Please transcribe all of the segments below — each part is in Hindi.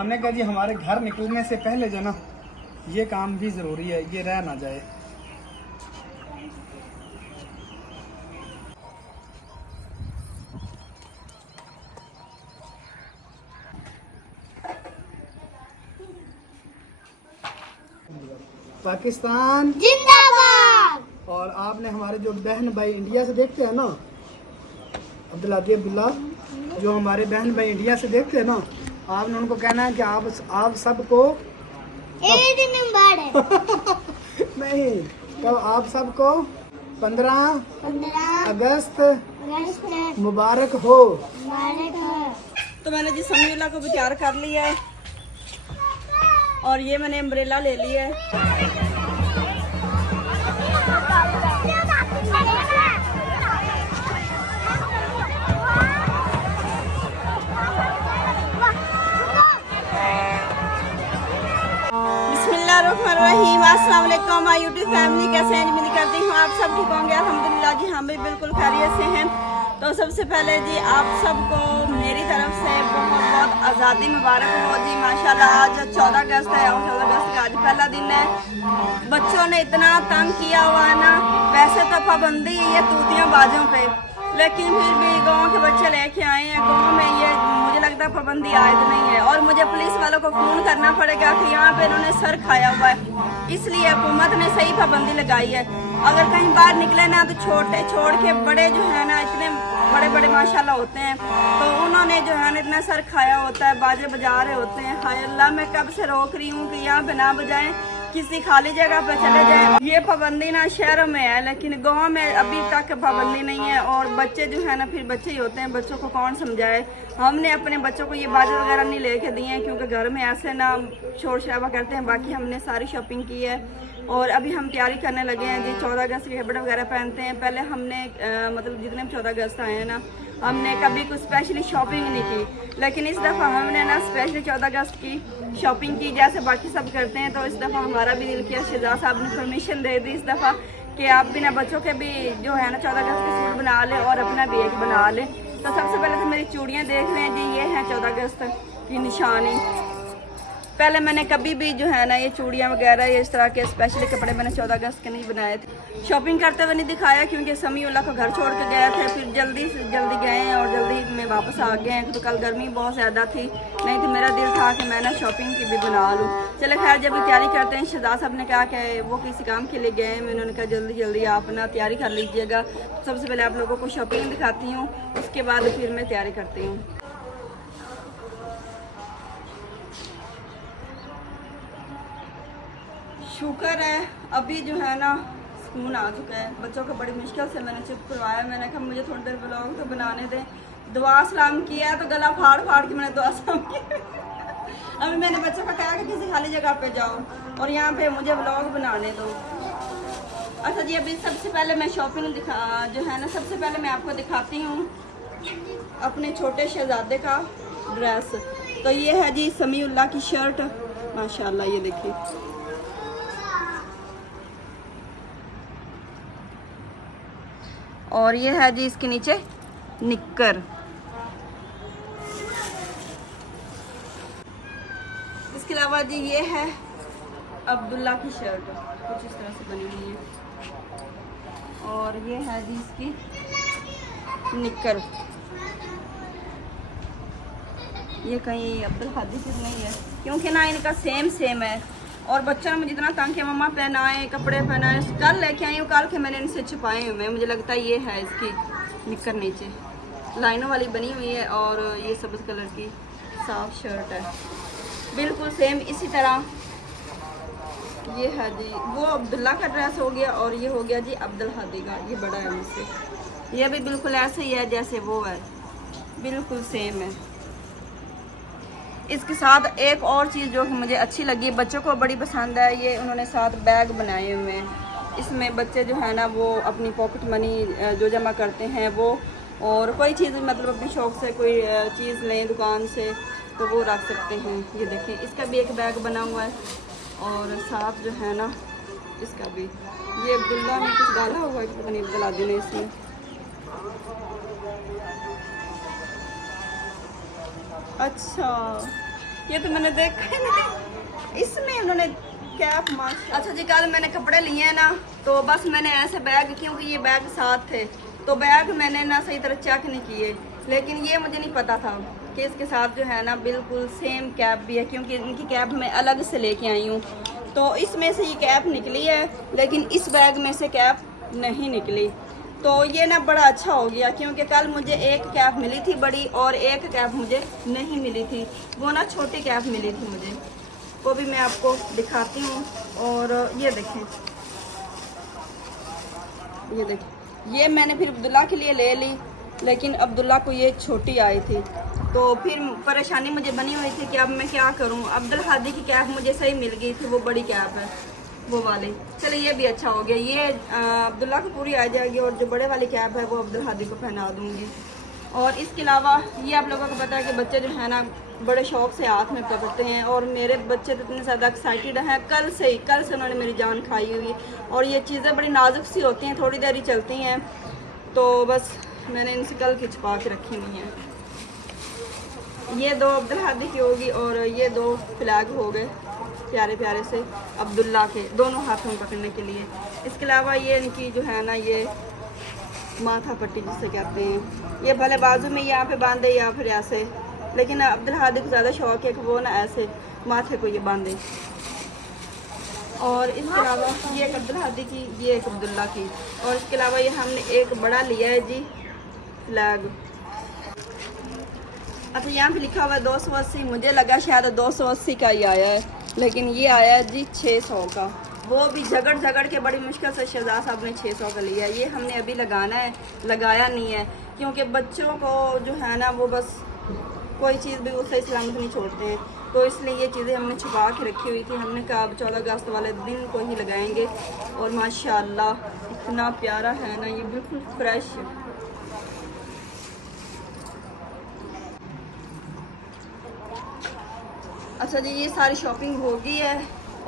हमने कहा जी हमारे घर निकलने से पहले जो ना ये काम भी ज़रूरी है, ये रह ना जाए। पाकिस्तान जिंदाबाद। और आपने हमारे जो बहन भाई इंडिया से देखते हैं ना, अब्दुल आदी अब्दुल्ला, जो हमारे बहन भाई इंडिया से देखते हैं ना, आपने उनको कहना है कि आप सबको ईद मुबारक। नहीं, तो आप सबको 15 अगस्त मुबारक हो। तो मैंने जी समीउल्लाह को भी तैयार कर लिया है और ये मैंने अम्ब्रेला ले लिया है। बिस्मिल्लाहिर्रहमानिर्रहीम। अस्सलाम वालेकुम माय यूट्यूब फैमिली, कैसे हैं? उम्मीद करती हूँ आप सब ठीक होंगे। अल्हम्दुलिल्लाह जी हम भी बिल्कुल खैरियत से हैं। तो सबसे पहले जी आप सबको मेरी तरफ से बहुत बहुत आज़ादी मुबारक हो जी। माशाल्लाह आज 14 अगस्त है और 14 अगस्त का आज पहला दिन है। बच्चों ने इतना तंग किया हुआ है ना, वैसे तो पाबंदी है तूतियाँ बाजों पे, लेकिन फिर भी गांव के बच्चे लेके आए हैं। गांव में ये मुझे लगता है पाबंदी आयद नहीं है और मुझे पुलिस वालों को फ़ोन करना पड़ेगा कि यहाँ पे इन्होंने सर खाया हुआ है, इसलिए हुकूमत ने सही पाबंदी लगाई है। अगर कहीं बाहर निकले ना तो छोटे छोड़ के बड़े जो है ना इतने बड़े बड़े माशाल्लाह होते हैं, तो उन्होंने जो है ना इतना सर खाया होता है, बाजे बजा रहे होते हैं। हाय अल्लाह, मैं कब से रोक रही हूँ कि यहाँ पे ना बजाएं, किसी खाली जगह पे चले जाएं। ये पाबंदी ना शहरों में है, लेकिन गांव में अभी तक पाबंदी नहीं है। और बच्चे जो है ना फिर बच्चे ही होते हैं, बच्चों को कौन समझाए। हमने अपने बच्चों को ये बाजे वगैरह नहीं लेके दिए हैं क्योंकि घर में ऐसे ना शोर शराबा करते हैं। बाकी हमने सारी शॉपिंग की है और अभी हम तैयारी करने लगे हैं जी। 14 अगस्त के कपड़े वगैरह पहनते हैं। पहले हमने मतलब जितने 14 अगस्त आए हैं ना, हमने कभी कुछ स्पेशली शॉपिंग नहीं की, लेकिन इस दफ़ा हमने ना स्पेशली 14 अगस्त की शॉपिंग की जैसे बाकी सब करते हैं। तो इस दफ़ा हमारा भी दिल किया, शहजाद साहब ने परमिशन दे दी इस दफ़ा कि आप बिना बच्चों के भी जो है ना 14 अगस्त के सूट बना लें और अपना भी एक बना लें। तो सबसे पहले तो मेरी चूड़ियाँ देख रहे हैं जी, ये हैं 14 अगस्त की निशानी। पहले मैंने कभी भी जो है ना ये चूड़ियाँ वगैरह ये इस तरह के स्पेशली कपड़े मैंने 14 अगस्त के नहीं बनाए थे। शॉपिंग करते हुए नहीं दिखाया क्योंकि समीउल्लाह को घर छोड़ के गए थे, फिर जल्दी से जल्दी गए हैं और जल्दी में वापस आ गए हैं। तो कल गर्मी बहुत ज़्यादा थी, नहीं तो मेरा दिल था कि मैं ना शॉपिंग की भी बना लूँ। चले खैर, जब भी तैयारी करते हैं, शहजाद साहब ने कहा कि वो किसी काम के लिए गए हैं। मैं उन्होंने कहा जल्दी जल्दी आप ना तैयारी कर लीजिएगा। तो सबसे पहले आप लोगों को शॉपिंग दिखाती हूँ, उसके बाद फिर मैं तैयारी करती हूँ। शुक्र है अभी जो है ना सुकून आ चुका है। बच्चों को बड़ी मुश्किल से मैंने चुप करवाया। मैंने कहा मुझे थोड़ी देर ब्लॉग तो बनाने दें। दुआ सलाम किया तो गला फाड़ फाड़ के मैंने दुआ सलाम किया। अभी मैंने बच्चों को कहा कि किसी खाली जगह पे जाओ और यहाँ पे मुझे ब्लॉग बनाने दो। अच्छा जी, अभी सबसे पहले मैं शॉपिंग जो है ना सबसे पहले मैं आपको दिखाती हूँ अपने छोटे शहजादे का ड्रेस। तो ये है जी समीउल्लाह की शर्ट, माशाल्लाह ये देखिए। और ये है जी इसके नीचे निक्कर। इसके अलावा जी ये है अब्दुल्ला की शर्ट, कुछ इस तरह से बनी हुई है। और ये है जी इसकी निक्कर। ये कहीं अब्दुल हादी की नहीं है क्योंकि ना इनका सेम है। और बच्चों ने मुझे इतना तंग किया, मम्मा पहनाए कपड़े पहनाए। कल लेके आई हूँ, कल के मैंने इनसे छुपाए हुए हैं। मुझे लगता है ये है इसकी निक्कर, नीचे लाइनों वाली बनी हुई है और ये सब्ज़ कलर की साफ शर्ट है, बिल्कुल सेम इसी तरह। ये है जी वो अब्दुल्ला का ड्रेस हो गया और ये हो गया जी अब्दुल हादी का। ये बड़ा है मुझसे, ये भी बिल्कुल ऐसे ही है जैसे वो है, बिल्कुल सेम है। इसके साथ एक और चीज़ जो मुझे अच्छी लगी, बच्चों को बड़ी पसंद है, ये उन्होंने साथ बैग बनाए हुए हैं। इसमें बच्चे जो है ना वो अपनी पॉकेट मनी जो जमा करते हैं वो, और कोई चीज़ मतलब अपने शौक़ से कोई चीज़ लें दुकान से तो वो रख सकते हैं। ये देखिए इसका भी एक बैग बना हुआ है और साथ जो है ना इसका भी। ये अब्दुल्ला ने कुछ डाला हुआ है, पता नहीं अब्दुल आदी ने इसमें। अच्छा ये तो मैंने देखा ही नहीं। इसमें उन्होंने कैप मास्क। अच्छा जी, कल मैंने कपड़े लिए हैं ना, तो बस मैंने ऐसे बैग, क्योंकि ये बैग साथ थे तो बैग मैंने ना सही तरह चेक नहीं किए, लेकिन ये मुझे नहीं पता था कि इसके साथ जो है ना बिल्कुल सेम कैप भी है, क्योंकि इनकी कैप मैं अलग से लेके आई हूँ। तो इसमें से ये कैप निकली है, लेकिन इस बैग में से कैप नहीं निकली। तो ये ना बड़ा अच्छा हो गया, क्योंकि कल मुझे एक कैप मिली थी बड़ी और एक कैप मुझे नहीं मिली थी, वो ना छोटी कैप मिली थी मुझे, वो भी मैं आपको दिखाती हूँ। और ये देखें, ये देखें, ये मैंने फिर अब्दुल्ला के लिए ले ली, लेकिन अब्दुल्ला को ये छोटी आई थी, तो फिर परेशानी मुझे बनी हुई थी कि अब मैं क्या करूं। अब्दुल हादी की कैप मुझे सही मिल गई थी, वो बड़ी कैप है वो वाली। चलो ये भी अच्छा हो गया, ये अब्दुल्ला को पूरी आ जाएगी, और जो बड़े वाली कैप है वो अब्दुल हादी को पहना दूंगी। और इसके अलावा ये आप लोगों को पता है कि बच्चे जो है ना बड़े शौक से हाथ में पकड़ते हैं, और मेरे बच्चे तो इतने ज़्यादा एक्साइटेड हैं, कल से उन्होंने मेरी जान खाई हुई। और ये चीज़ें बड़ी नाजुक सी होती हैं, थोड़ी देर ही चलती हैं, तो बस मैंने इनसे कल की छुपा के रखी हुई हैं। ये दो अब्दुल हादी की होगी, और ये दो फ्लैग हो गए प्यारे प्यारे से अब्दुल्ला के, दोनों हाथों में पकड़ने के लिए। इसके अलावा ये इनकी जो है ना ये माथा पट्टी जिसे कहते हैं, ये भले बाजू में यहाँ पे बांधे या फिर ऐसे, लेकिन अब्दुल हादी को ज़्यादा शौक है कि वो ना ऐसे माथे को ये बांधे। और इसके अलावा ये एक अब्दुल हादी की, ये एक अब्दुल्ला की। और इसके अलावा ये हमने एक बड़ा लिया है जी फ्लैग। अच्छा, यहाँ पे लिखा हुआ है 280, मुझे लगा शायद 280 का ही आया है, लेकिन ये आया है जी 600 का। वो भी झगड़ के बड़ी मुश्किल से शहजाद साहब ने 600 का लिया है। ये हमने अभी लगाना है, लगाया नहीं है, क्योंकि बच्चों को जो है ना वो बस कोई चीज़ भी वो सही सलामत नहीं छोड़ते हैं, तो इसलिए ये चीज़ें हमने छुपा के रखी हुई थी। हमने कहा अब 14 अगस्त वाले दिन को ही लगाएंगे। और माशाल्लाह इतना प्यारा है ना, ये बिल्कुल फ्रेश है। अच्छा जी, ये सारी शॉपिंग हो गई है।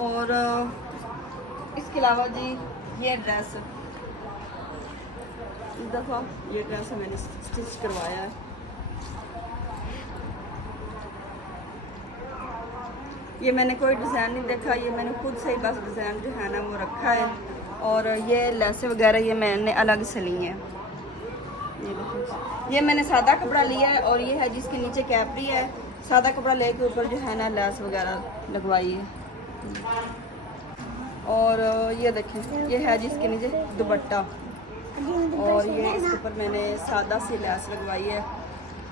और इसके अलावा जी ये ड्रेस, इस दफ़ा ये ड्रेस मैंने स्टिच करवाया है। ये मैंने कोई डिज़ाइन नहीं देखा, ये मैंने खुद से ही बस डिज़ाइन जो है ना वो रखा है। और ये लेसें वगैरह ये मैंने अलग से ली हैं। ये देखो, ये मैंने सादा कपड़ा लिया है, और ये है जिसके नीचे कैपरी है। सादा कपड़ा लेके ऊपर जो है ना लेस वगैरह लगवाई है। और ये देखें, ये है जिसके नीचे दुपट्टा, और ये इसके ऊपर मैंने सादा सी लेस लगवाई है।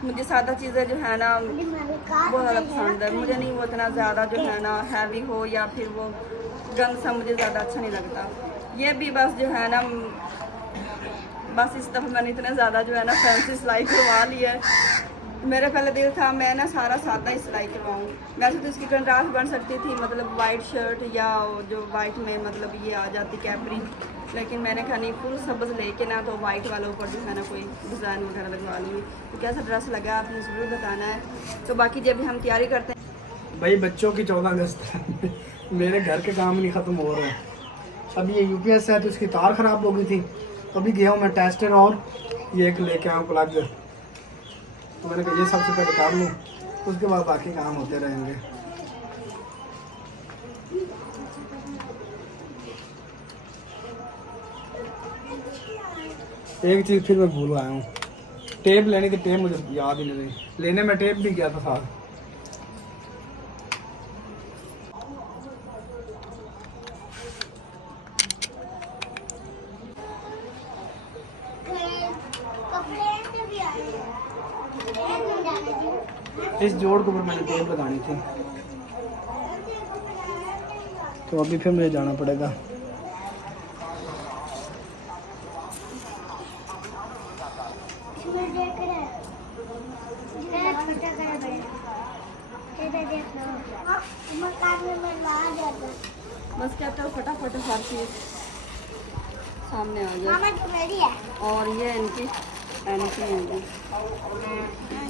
मुझे सादा चीज़ें जो है ना बहुत ज़्यादा पसंद है, मुझे नहीं वो इतना ज़्यादा जो है ना हैवी हो या फिर वो गंद सा मुझे ज़्यादा अच्छा नहीं लगता। ये भी बस जो है ना बस इस दफ़ा मैंने इतना ज़्यादा जो है ना फैंसी सिलाई करवा लिया है। मेरा पहले दिल था मैं ना सारा सादा ही सिलाई करवाऊँ। वैसे तो इसकी कंट्रास्ट बन सकती थी, मतलब वाइट शर्ट या जो वाइट में मतलब ये आ जाती कैपरी, लेकिन मैंने कहा नहीं फुल सब्ज़ लेके ना तो वाइट वालों पर जो है ना कोई डिज़ाइन वगैरह लगवा लूँगी। तो कैसा ड्रेस लगा आपने ज़रूर बताना है। तो बाकी जब भी हम तैयारी करते हैं भाई बच्चों की 14 अगस्त मेरे घर के काम नहीं ख़त्म हो रहे हैं। अब ये UPS है तो इसकी तार ख़राब हो गई थी, तो अभी गया हूँ मैं टेस्टर और ये एक लेके आऊँ प्लग। तो मैंने कहा ये सबसे पहले कर लूँ, उसके बाद बाकी काम होते रहेंगे। एक चीज़ फिर मैं भूल आया हूँ, टेप लेनी थी, टेप मुझे याद ही नहीं रही, लेने में टेप भी गया था साथ। इस जोड़ के ऊपर मैंने टेप लगानी थी, तो अभी फिर मुझे जाना पड़ेगा। बस कहते हो फटाफट हर चीज़ सामने आ मामा जाए। तो मेरी है। और ये इनकी होंगी,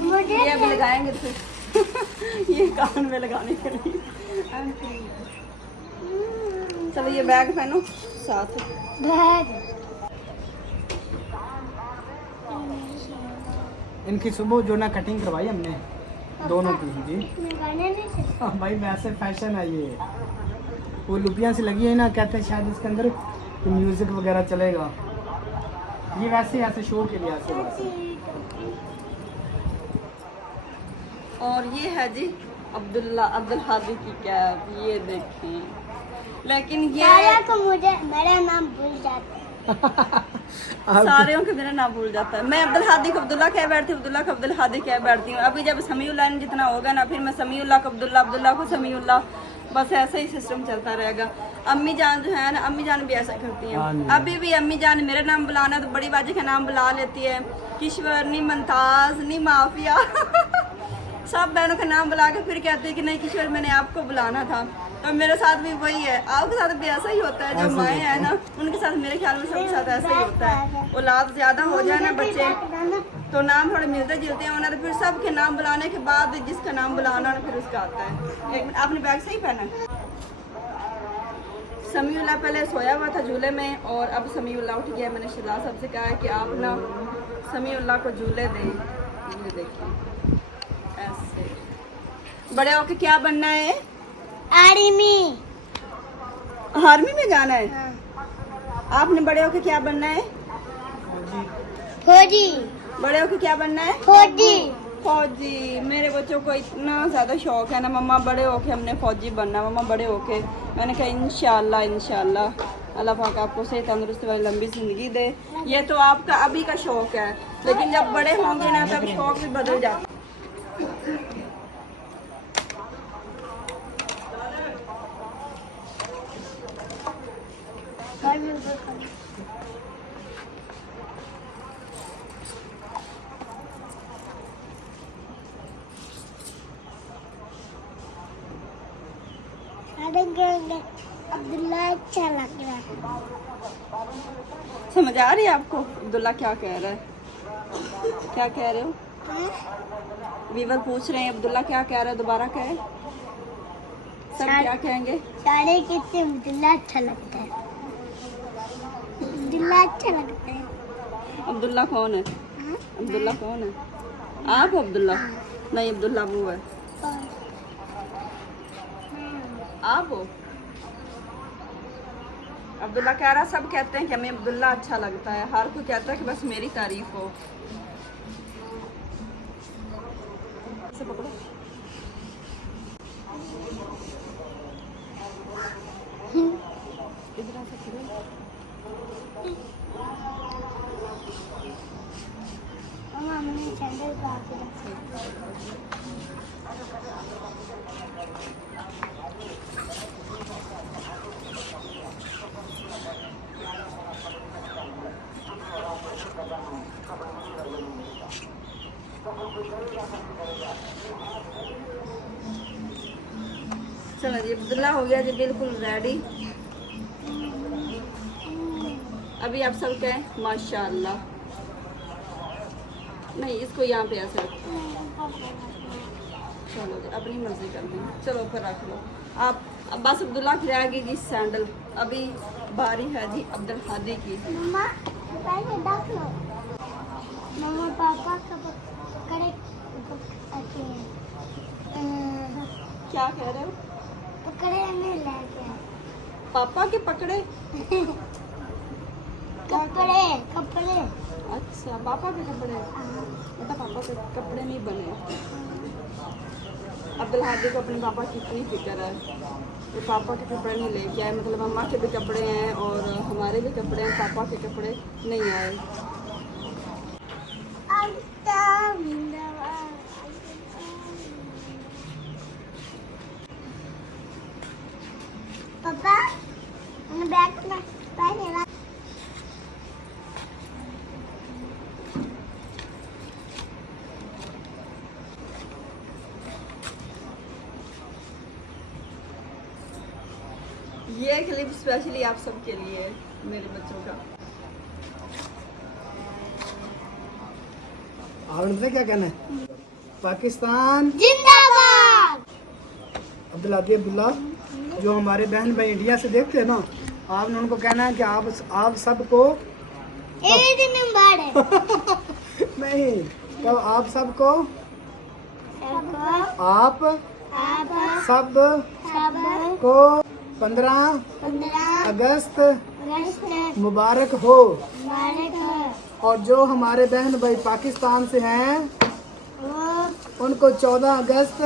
मुझे ये भी लगाएंगे फिर ये कान में लगाने के लिए। चलो ये बैग पहनो साथ। बैग इनकी सुबह जो ना कटिंग करवाई हमने, दोनों की जी। इसमें गाने नहीं थे। हाँ भाई वैसे फैशन है ये, वो लुपियाँ से लगी है ना, कहते हैं शायद इसके अंदर म्यूजिक वगैरह चलेगा। ये वैसे शो के लिए ऐसे बात है। और ये है जी अब्दुल हादी की कैब, ये देखें। लेकिन ये सारा को मुझे मेरा नाम भूल जाते हैं। सारे के मेरा नाम भूल जाता है। मैं अब्दुल हादी को अब्दुल्ला कह बैठती हूँ, अब्दुल्ला को अब्दुल हादी कह बैठती हूँ। अभी जब समीउल्लाह जितना होगा ना, फिर मैं समीउल्लाह को अब्दुल्ला, अब्दुल्ला को समीउल्लाह, बस ऐसे ही सिस्टम चलता रहेगा। अम्मी जान जो है ना, अम्मी जान भी ऐसा करती हैं। अभी भी अम्मी जान मेरा नाम बुलाना तो बड़ी बाजी का नाम बुला लेती है, किश्वर नी, मुमताज नी, माफिया सब बहनों का नाम बुला के फिर कहते हैं कि नहीं किशोर मैंने आपको बुलाना था। तो मेरे साथ भी वही है, आपके साथ भी ऐसा ही होता है। जो माएँ हैं ना, उनके साथ मेरे ख्याल में सबके साथ ऐसा ही होता है। औलाद ज्यादा हो जाए ना बच्चे, तो नाम थोड़े मिलते जुलते हैं उन्हें, तो फिर सबके नाम बुलाने के बाद जिसका नाम बुलाना फिर उसका आता है। एक मिनट, आपने बैग सही पहना? समीउल्लाह पहले सोया हुआ था झूले में, और अब समीउल्लाह उठ गया। मैंने शिला साहब से कहा है कि आप ना समीउल्लाह को झूले दें। ये देखिए ऐसे। बड़े होके क्या बनना है? आर्मी। आर्मी में जाना है? हाँ। आपने बड़े होके क्या बनना है? फौजी। बड़े होके क्या बनना है? फौजी। फौजी। मेरे बच्चों को इतना ज़्यादा शौक है ना, मम्मा बड़े होके हमने फौजी बनना, मम्मा बड़े होके। मैंने कहा इंशाल्लाह इंशाल्लाह, अल्लाह पाक आपको सही तंदुरुस्ती वाली लंबी ज़िंदगी दे। ये तो आपका अभी का शौक है, लेकिन जब बड़े होंगे ना तब शौक भी बदल जाता है। अब्दुल्ला अच्छा लग रहा है। समझ आ रही है आपको अब्दुल्ला क्या कह रहा है? क्या कह रहे हो? वीवर पूछ रहे हैं अब्दुल्ला क्या कह रहा है, दोबारा कहे। सब क्या कहेंगे? सारे कितने अब्दुल्ला अच्छा लगता है। अब्दुल्ला अच्छा लगता है। अब्दुल्ला कौन है? अब्दुल्ला कौन है? आप अब्दुल्ला? नहीं, अब्दुल्ला वो है। आप हो? अब्दुल्ला कह रहा, सब कहते हैं कि हमें अब्दुल्ला अच्छा लगता है, हर कोई कहता है कि बस मेरी तारीफ हो। इसे पकड़ो। इधर आ सकते हो? हमने सैंडल पा के रखे। चलो जी, अब्दुल्ला हो गया जी बिल्कुल रेडी। अभी आप सब कहें माशाल्लाह। नहीं, इसको यहाँ पे ऐसे रखो। चलो जी, अपनी मर्जी कर दें। चलो फिर रख लो आप। अब बस अब्दुल्ला की रहेगी जी सैंडल। अभी बारी है जी अब्दुल हादी की। मम्मा पहले देख लो। मम्मा पापा का पकड़े क्या कह रहे हो? पकड़े नहीं लेके पापा के पकड़े? कपड़े कपड़े। अच्छा, पापा के कपड़े। बेटा पापा के कपड़े नहीं बने। अब्दुल हादी को अपने पापा की इतनी फिक्र है, तो पापा के कपड़े नहीं लेके आए। मतलब मम्मा के भी कपड़े हैं और हमारे भी कपड़े हैं, पापा के कपड़े नहीं आए। पापा बैग में पहले रख। ये क्लिप स्पेशली आप सबके लिए है, मेरे बच्चों का। आपने क्या कहना है? पाकिस्तान जिंदाबाद। अब्दुल हादी अब्दुल्ला जो हमारे बहन भाई इंडिया से देखते हैं ना, आपने उनको कहना है कि आप सबको ईद मुबारक। नहीं, तो आप सबको आप सब को 15 अगस्त मुबारक हो। और जो हमारे बहन भाई पाकिस्तान से हैं उनको 14 अगस्त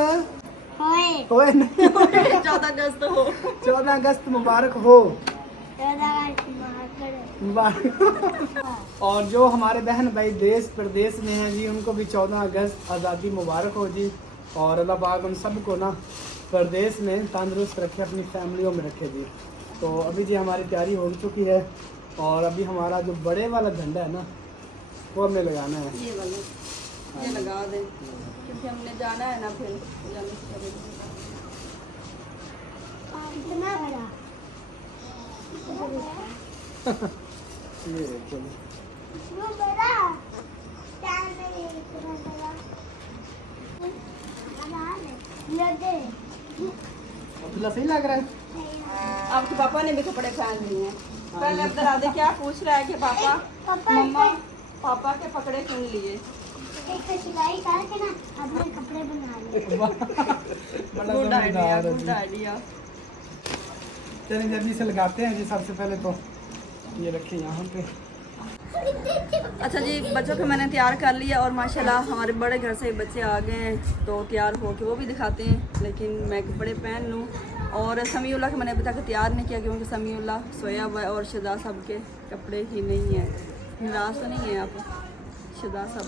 होए नहीं 14 अगस्त हो। 14 अगस्त मुबारक हो। मुबारक। और जो हमारे बहन भाई देश प्रदेश में हैं जी उनको भी 14 अगस्त आज़ादी मुबारक हो जी। और अल्लाह पाक हम सबको ना प्रदेश में तंदुरुस्त रखे, अपनी फैमिलियों में रखे जी। तो अभी जी हमारी तैयारी हो चुकी है और अभी हमारा जो बड़े वाला झंडा है ना वो हमें लगाना है। ये वाला ये लगा दे क्योंकि हमने जाना है ना फिर ये चलो अब्दुल्ला सही लग रहा है। आपके पापा ने भी कपड़े पहन लिए हैं। पहले अब्दुल आदि क्या पूछ रहा है कि पापा मम्मा पापा के पकड़े क्यों लिए? सिलाई करके ना अपने कपड़े बना ले। Good idea, good idea. चलिए जल्दी से लगाते हैं जी। सबसे पहले तो ये रखे यहाँ पे। अच्छा जी, बच्चों को मैंने तैयार कर लिया और माशाल्लाह हमारे बड़े घर से बच्चे आ गए हैं तो तैयार हो के वो भी दिखाते हैं, लेकिन मैं कपड़े पहन लूँ। और समीउल्लाह के मैंने अभी तक तैयार नहीं किया क्योंकि समीउल्लाह सोया हुआ है और शहजाद साहब के कपड़े ही नहीं हैं। नाराज़ तो नहीं है आप शहजाद साहब?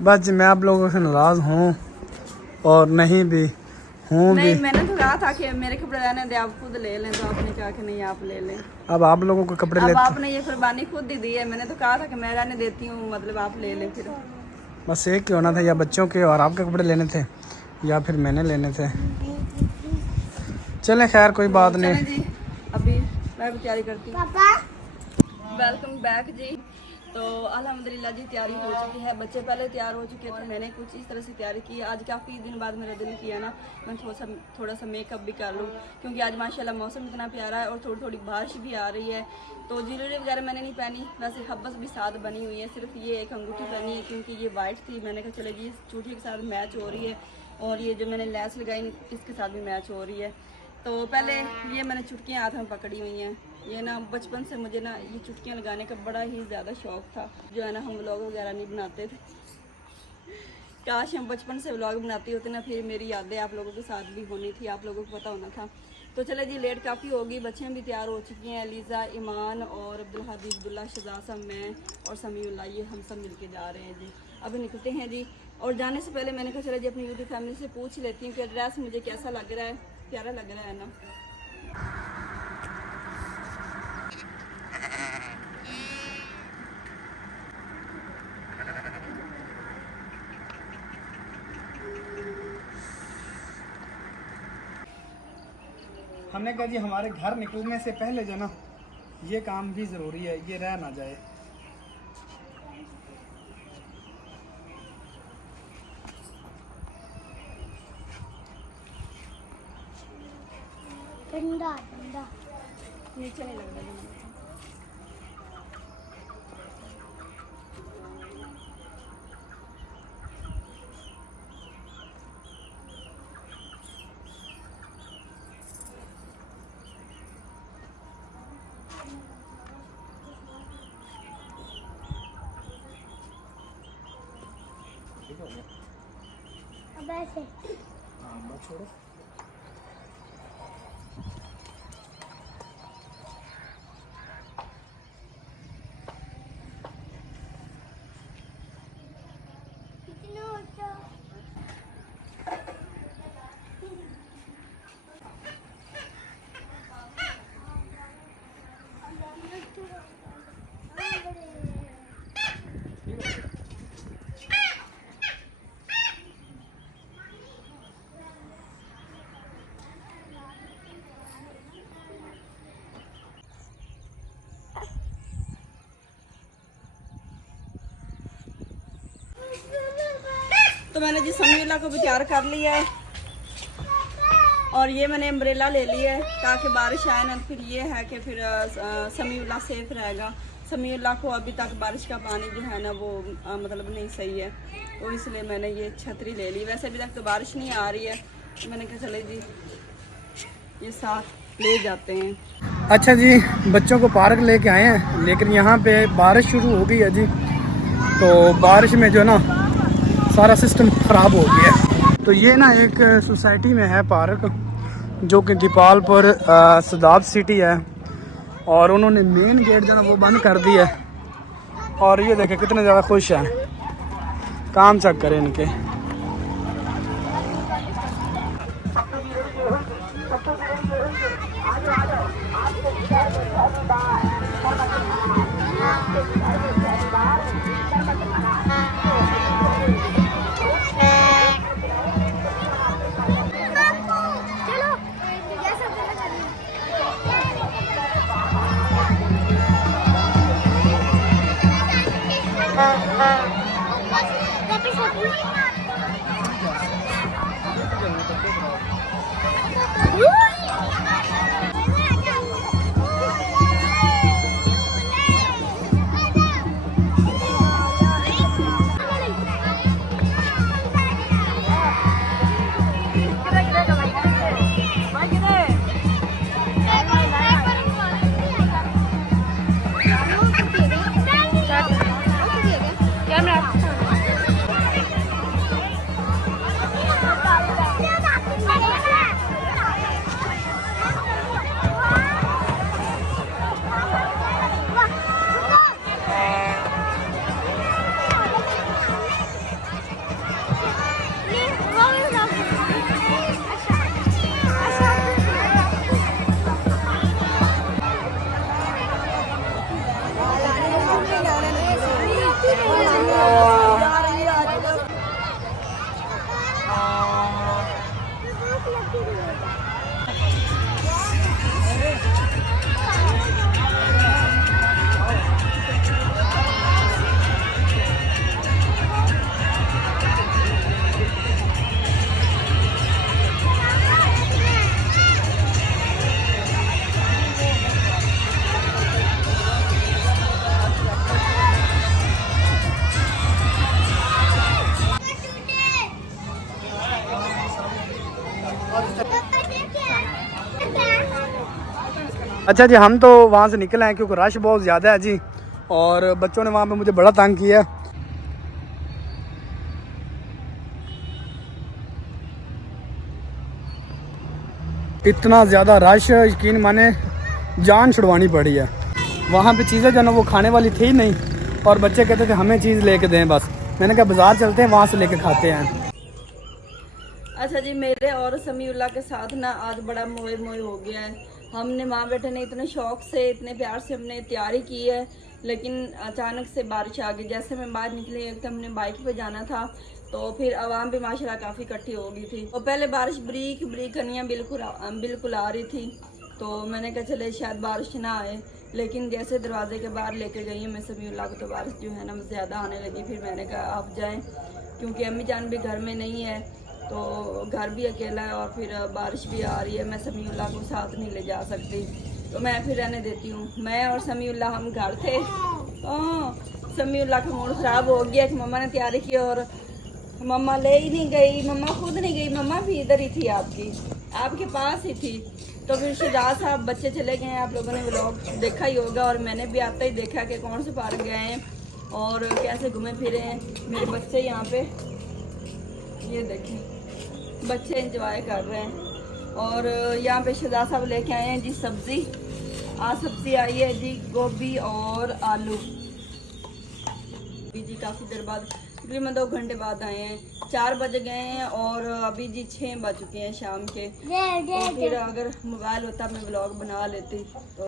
बस मैं आप लोगों से नाराज़ हूँ और नहीं भी हूँ भी। नहीं, मैंने तो कहा था कि मेरे कपड़े रहने दे, आप खुद ले लें, तो आपने कहा कि नहीं आप ले लें। अब आप लोगों को कपड़े अब आपने ये कुर्बानी खुद ही दी है। मैंने तो कहा था कि मैं रहने देती हूँ, मतलब आप ले लें। फिर बस एक ही होना था, या बच्चों के और आपके कपड़े लेने थे या फिर मैंने लेने थे। चलें खैर कोई बात नहीं जी। अभी मैं भी तैयारी करती हूँ। वेलकम बैक जी। तो अल्हम्दुलिल्लाह जी तैयारी हो चुकी है। बच्चे पहले तैयार हो चुके थे, मैंने कुछ इस तरह से तैयारी की। आज काफ़ी दिन बाद मेरा दिल किया ना मैं थोड़ा सा मेकअप भी कर लूँ क्योंकि आज माशाल्लाह मौसम इतना प्यारा है और थोड़ी थोड़ी बारिश भी आ रही है। तो ज्वेलरी वगैरह मैंने नहीं पहनी, वैसे हब्बस भी साथ बनी हुई है, सिर्फ ये एक अंगूठी पहनी है क्योंकि ये वाइट थी। मैंने कहा चले जी इस चूठी के साथ मैच हो रही है और ये जो मैंने लेस लगाई इसके साथ भी मैच हो रही है। तो पहले ये मैंने चुटकियाँ हाथ में पकड़ी हुई हैं। ये ना बचपन से मुझे ना ये चुटकियाँ लगाने का बड़ा ही ज़्यादा शौक़ था। जो है ना हम व्लॉग वगैरह नहीं बनाते थे, काश हम बचपन से व्लॉग बनाते होते ना, फिर मेरी यादें आप लोगों के साथ भी होनी थी, आप लोगों को पता होना था। तो चले जी लेट काफ़ी होगी, बच्चे भी तैयार हो चुकी हैं। लीज़ा, ईमान और अब्दुल हदीब, अब्दुल्ला, शहजाद साहब, मैं और समीउल्लाह, ये हम सब मिलके जा रहे हैं जी। अभी निकलते हैं जी। और जाने से पहले मैंने कहा चला जी अपनी यूट्यूब फैमिली से पूछ लेती हूँ कि ड्रेस मुझे कैसा लग रहा है, प्यारा लग रहा है ना। हमने कहा जी हमारे घर निकलने से पहले जो ना ये काम भी ज़रूरी है, ये रह ना जाए। ठंडा ठंडा नीचे नहीं लग रहा। अब ऐसे हाँ बस छोड़ो। तो मैंने जी समीउल्लाह को भी तैयार कर लिया है और ये मैंने अम्ब्रेला ले लिया है ताकि बारिश आए ना। फिर ये है कि फिर समीउल्लाह सेफ रहेगा। समीउल्लाह को अभी तक बारिश का पानी जो है ना वो मतलब नहीं सही है, तो इसलिए मैंने ये छतरी ले ली। वैसे अभी तक तो बारिश नहीं आ रही है, तो मैंने कहा चले जी ये साथ ले जाते हैं। अच्छा जी, बच्चों को पार्क लेके आए हैं, लेकिन यहाँ पे बारिश शुरू हो गई है जी, तो बारिश में जो ना सारा सिस्टम ख़राब हो गया है। तो ये ना एक सोसाइटी में है पार्क, जो कि दीपालपुर सदाब सिटी है, और उन्होंने मेन गेट जो ना वो बंद कर दिया है। और ये देखें कितने ज़्यादा खुश हैं, काम चेक करें इनके। अच्छा जी, हम तो वहाँ से निकले हैं क्योंकि रश बहुत ज़्यादा है जी, और बच्चों ने वहाँ पे मुझे बड़ा तंग किया। इतना ज़्यादा रश, यकीन माने जान छुड़वानी पड़ी है। वहाँ पे चीज़ें जो ना वो खाने वाली थी नहीं, और बच्चे कहते थे हमें चीज़ लेके दें बस। मैंने कहा बाज़ार चलते हैं, वहाँ से लेके खाते हैं। अच्छा जी, मेरे और समीउल्लाह के साथ ना आज बड़ा मोए मोए हो गया है। हमने माँ बेटे ने इतने शौक से, इतने प्यार से हमने तैयारी की है, लेकिन अचानक से बारिश आ गई। जैसे मैं बाहर निकली, एक तो हमने बाइक पे जाना था, तो फिर आवाम भी माशाल्लाह काफ़ी इकट्ठी हो गई थी। और पहले बारिश बरीक बरीक कनियाँ बिल्कुल आ रही थी, तो मैंने कहा चले शायद बारिश ना आए, लेकिन जैसे दरवाजे के बाहर लेके गई मैं समीउल्लाह को, तो बारिश जो है ना ज़्यादा आने लगी। फिर मैंने कहा आप जाएँ, क्योंकि अम्मी जान भी घर में नहीं है, तो घर भी अकेला है, और फिर बारिश भी आ रही है, मैं समीउल्लाह को साथ नहीं ले जा सकती, तो मैं फिर रहने देती हूँ। मैं और समीउल्लाह हम घर थे, समीउल्लाह का मूड ख़राब हो गया कि मम्मा ने तैयारी की और मम्मा ले ही नहीं गई, मम्मा खुद नहीं गई, मम्मा भी इधर ही थी, आपके पास ही थी। तो फिर शहजाद साहब बच्चे चले गए हैं, आप लोगों ने व्लॉग देखा ही होगा, और मैंने भी आता ही देखा कि कौन से पार्क गए हैं और कैसे घूमे फिरे हैं मेरे बच्चे। यहाँ पे ये देखें, बच्चे एंजॉय कर रहे हैं। और यहाँ पे शहजाद साहब लेके आए हैं जी सब्ज़ी। आज सब्ज़ी आई है जी गोभी और आलू जी। काफ़ी देर बाद, तकरीबन 2 घंटे बाद आए हैं। 4 बज गए हैं और अभी जी 6 बज चुके हैं शाम के। और फिर अगर मोबाइल होता मैं व्लॉग बना लेती। तो